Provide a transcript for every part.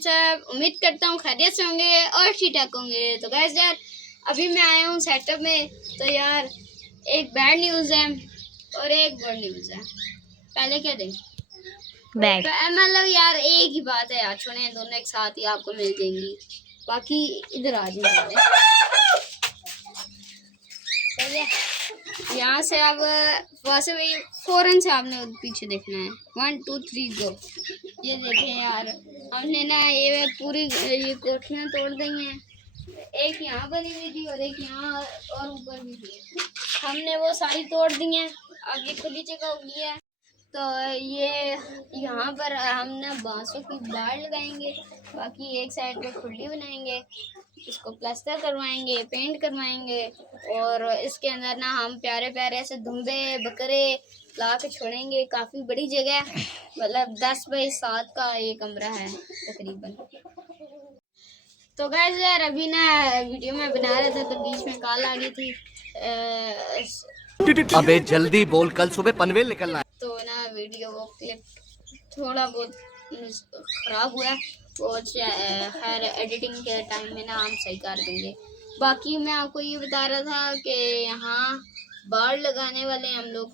साहब, उम्मीद करता हूँ खैरियत से होंगे और ठीक ठाक होंगे। तो गाइस यार अभी मैं आया हूँ सेटअप में, तो यार एक बैड न्यूज़ है और एक गुड न्यूज़ है। पहले क्या दें? बैड मतलब यार एक ही बात है यार, छोड़े दोनों एक साथ ही आपको मिल जाएंगी। बाकी इधर आ जाएंगे यहाँ से। अब वैसे भी फौरन से आपने पीछे देखना है। 1 2 3 गो। ये देखें यार, हमने ना ये पूरी ये कोठियाँ तोड़ दी हैं। एक यहाँ बनी हुई थी और एक यहाँ और ऊपर भी थी, हमने वो सारी तोड़ दी हैं। अब ये खुली जगह हो गई है, तो ये यहाँ पर हमने बांसों की बाड़ लगाएंगे, बाकी एक साइड पे खुली बनाएंगे, इसको प्लास्टर करवाएंगे, पेंट करवाएंगे और इसके अंदर ना हम प्यारे प्यारे से धुंबे बकरे ला के छोड़ेंगे। काफ़ी बड़ी जगह है, मतलब 10 बाई 7 का ये कमरा है तकरीबन। तो गाइस यार अभी ना वीडियो में बना रहा था तो बीच में कॉल आ गई थी। अबे जल्दी बोल, कल सुबह पनवेल निकलना है। तो ना वीडियो को क्लिप थोड़ा बहुत ख़राब हुआ, वो खैर एडिटिंग के टाइम में ना हम सही कर देंगे। बाकी मैं आपको ये बता रहा था कि यहाँ बाड़ लगाने वाले हम लोग,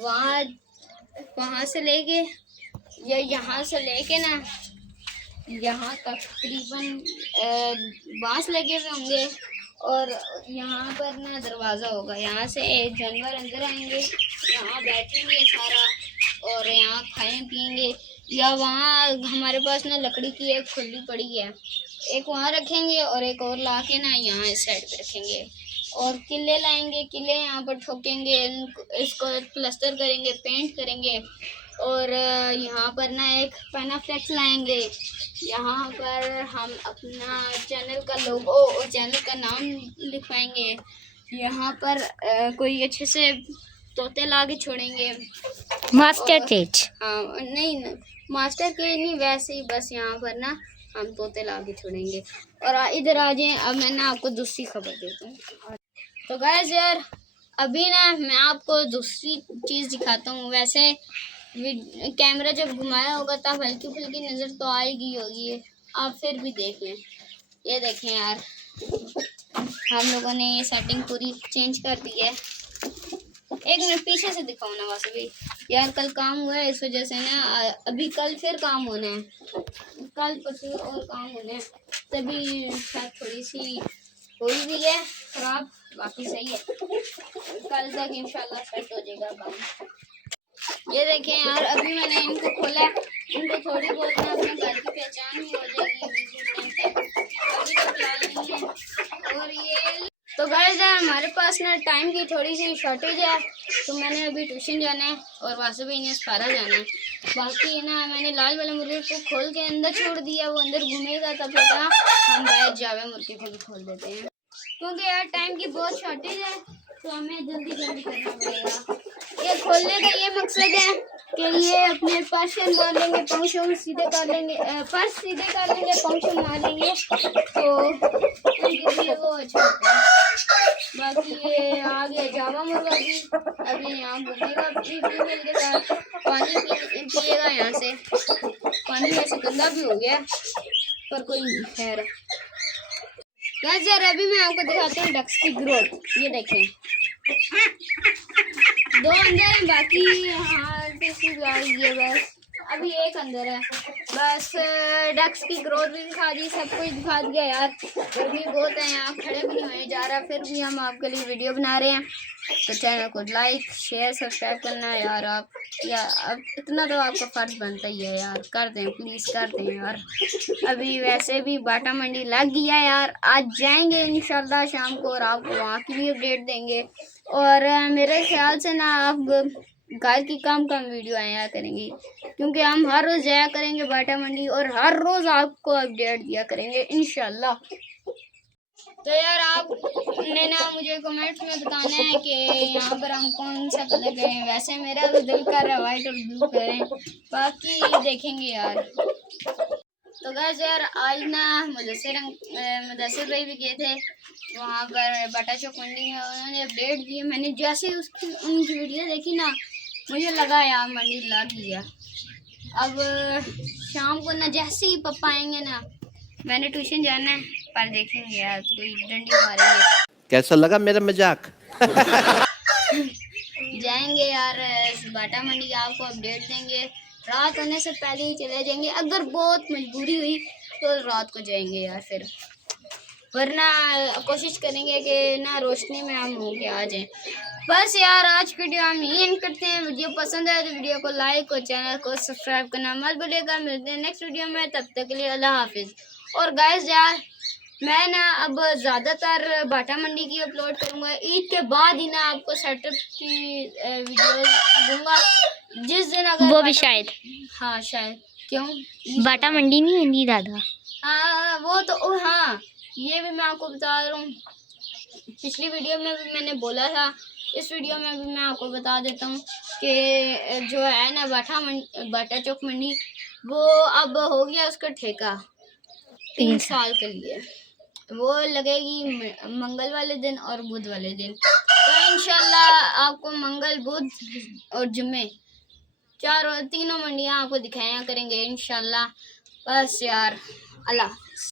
वहाँ से लेके या यहाँ से लेके ना यहाँ तकरीबन बांस लगे हुए होंगे और यहाँ पर ना दरवाज़ा होगा। यहाँ से जानवर अंदर आएंगे, यहाँ बैठेंगे सारा और यहाँ खाएं पिएंगे। या वहाँ हमारे पास ना लकड़ी की एक खुली पड़ी है, एक वहाँ रखेंगे और एक और ला के ना यहाँ इस साइड पे रखेंगे। और किले लाएंगे, किले यहाँ पर ठोकेंगे, इसको प्लास्टर करेंगे, पेंट करेंगे। और यहाँ पर ना एक पैनाफ्लेक्स लाएंगे, यहाँ पर हम अपना चैनल का लोगो और चैनल का नाम लिखवाएंगे। यहाँ पर कोई अच्छे से तोते ला के छोड़ेंगे, मास्टर केज। हाँ नहीं मास्टर केज नहीं, वैसे ही बस यहाँ पर ना हम तोते ला के छोड़ेंगे। और इधर आ जाएं। अब मैं ना आपको दूसरी खबर देता हूँ। तो गाइस यार अभी ना मैं आपको दूसरी चीज़ दिखाता हूँ। वैसे कैमरा जब घुमाया होगा तब हल्की फुल्की नज़र तो आएगी होगी, आप फिर भी देख लें। ये देखें यार, हम लोगों ने ये सेटिंग पूरी चेंज कर दी है। एक मिनट पीछे से दिखाओ ना। वैसे भी यार कल काम हुआ है, इस वजह से ना अभी कल फिर काम होना है, कल परसों और काम होना है, तभी शायद थोड़ी सी हुई भी है खराब, बाकी सही है। कल तक इंशाल्लाह सेट हो जाएगा काम। ये देखें यार अभी मैंने इनको खोला है, इनको थोड़ी बहुत ना अपने घर की पहचान भी हो जाएगी। अभी तो फिलहाल नहीं है। और ये तो गाइस यार हमारे पास ना टाइम की थोड़ी सी शॉर्टेज है, तो मैंने अभी ट्यूशन जाना है और वैसे भी इन्हें सफारा जाना है। बाकी ना मैंने लाल वाले मुर्गे को खोल के अंदर छोड़ दिया, वो अंदर घूमेगा तब तक हम बाहर जावे मुर्गे को भी खोल देते हैं, क्योंकि यार टाइम की बहुत शॉर्टेज है, तो हमें जल्दी जल्दी करना पड़ेगा। ये खोलने का ये मकसद है कि ये अपने पर्शन मार लेंगे, पंख सीधे कर लेंगे, पर्स सीधे कर लेंगे, पंख मार लेंगे, तो उनके लिए वो अच्छा होता है। बाकी ये आ गया जावा मुर्गा भी, अभी यहाँ घूमेगा फीमेल के साथ, पानी पिएगा यहाँ से। पानी वैसे गंदा भी हो गया पर कोई खैर। यार अभी मैं आपको दिखाता हूँ डक्स की ग्रोथ। ये देखें 2 अंदर हैं, बाकी हाँ ये बस अभी एक अंदर है। बस डक्स की ग्रोथ भी दिखा दी, सब कुछ दिखा दिया यार। गर्मी बहुत है, यहाँ खड़े भी नहीं होने जा रहा, फिर भी हम आपके लिए वीडियो बना रहे हैं। तो चैनल को लाइक शेयर सब्सक्राइब करना यार आप, या अब इतना तो आपका फ़र्ज बनता ही है यार, कर दें प्लीज़ कर दें यार। अभी वैसे भी बाटा मंडी लग गया यार, आज जाएंगे इंशाल्लाह शाम को और आपको वहाँ की भी अपडेट देंगे। और मेरे ख्याल से ना आप घर की कम वीडियो आया करेंगी, क्योंकि हम हर रोज़ जाया करेंगे बाटा मंडी और हर रोज़ आपको अपडेट दिया करेंगे इंशाल्लाह। तो यार आपने ना मुझे कमेंट्स में बताना है कि यहाँ पर हम कौन सा कलर करें। वैसे मेरा तो दिल कर रहा है वाइट और ब्लू करें, बाकी देखेंगे यार। तो गाइस यार आज ना मुदस्सिर भाई भी गए थे वहाँ पर बाटा चौक मंडी में, उन्होंने अपडेट दी। मैंने जैसे उनकी वीडियो देखी ना, मुझे लगा यार मंडी लग गया। अब शाम को ना जैसे ही पापा आएंगे ना, मैंने ट्यूशन जाना है, पर देखेंगे यार तो कोई डंडी मारेंगे। कैसा लगा मेरा मजाक? जाएंगे यार बाटा मंडी, आपको अपडेट देंगे। रात होने से पहले ही चले जाएंगे, अगर बहुत मजबूरी हुई तो रात को जाएंगे यार, फिर वरना कोशिश करेंगे कि ना रोशनी में हम होके आ जाएं। बस यार आज की वीडियो हम यही एंड करते हैं। वीडियो पसंद आए तो वीडियो को लाइक और चैनल को सब्सक्राइब करना मत भूलिएगा। मिलते हैं नेक्स्ट वीडियो में, तब तक के लिए अल्लाह हाफिज़। और गाइस यार मैं ना अब ज़्यादातर बाटा मंडी की अपलोड करूँगा, ईद के बाद ही ना आपको सेटअप की वीडियो दूंगा जिस दिन, अगर वो भी शायद, हाँ शायद, क्यों बाटा मंडी नहीं हिंदी दादा। हाँ वो तो हाँ ये भी मैं आपको बता रहा हूँ, पिछली वीडियो में भी मैंने बोला था, इस वीडियो में भी मैं आपको बता देता हूँ कि जो है ना बाटा चौक मंडी, वो अब हो गया उसका ठेका 3 साल के लिए। वो लगेगी मंगल वाले दिन और बुध वाले दिन, तो इंशाल्लाह आपको मंगल बुध और जुम्मे तीनों मंडियाँ आपको दिखाया करेंगे इंशाल्लाह। बस यार अल्लाह।